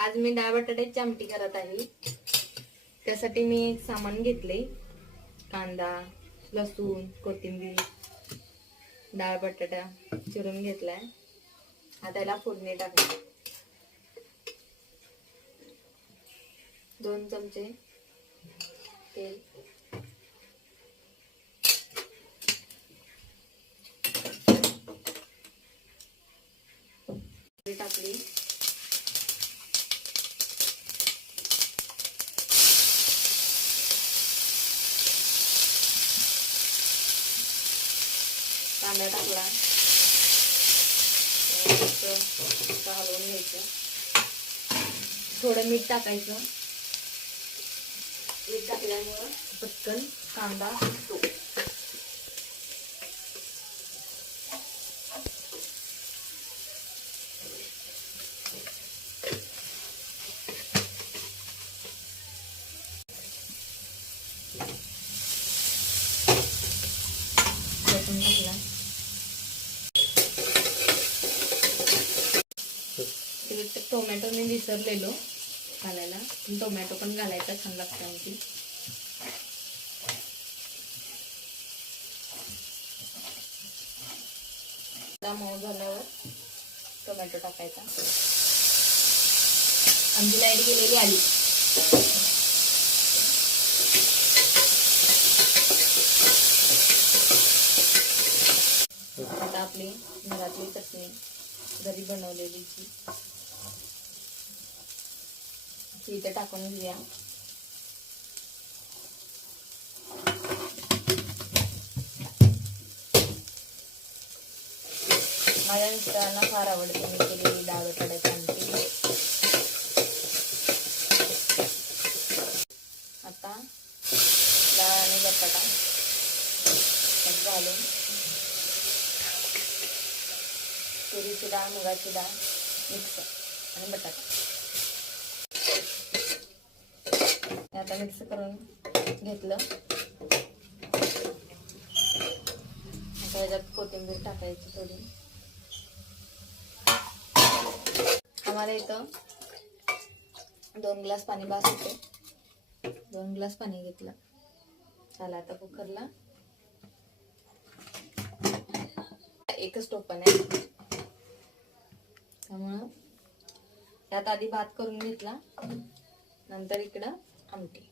आज मी डाळ बटाट्याची आमटी करत आहे. त्यासाठी मी एक सामान घेतले. कांदा, लसूण, कोथिंबीर, डाळ बटाटा चिरून घेतलाय. आता याला फोडणी टाकायची. 2 चमचे तेल, टाकली. कांदा टाकला. हलवून घ्यायचं. थोडं मीठ टाकायचं. मीठ टाकल्यामुळं पटकन कांदा शिजतो. लसूण टाकला. टोमॅटो मी विसरलेलो घालायला. टोमॅटो पण घालायचा, छान लागते आमची. मऊ झाल्यावर टोमॅटो टाकायचा. आमची लाईट गेलेली आली. आता आपली घरातली चटणी घरी बनवलेली इथे टाकून घेऊया. माझ्या मिस्टरांना फार आवडते मी केलेली डाळ बटाट्याची आमटी. आता डाळ आणि बटाटा घालून तुरीची डाळ, मुगाची डाळ मिक्स आणि बटाटा आता मिक्स करून घेतलं. आता याच्यात कोथिंबीर टाकायची थोडी. आम्हाला इथं 2 ग्लास पाणी बास होते. 2 ग्लास पाणी घेतलं. चला आता कुकरला एकच टोपण आहे, त्यामुळं त्यात आधी भात करून घेतला, नंतर इकडं आमटी.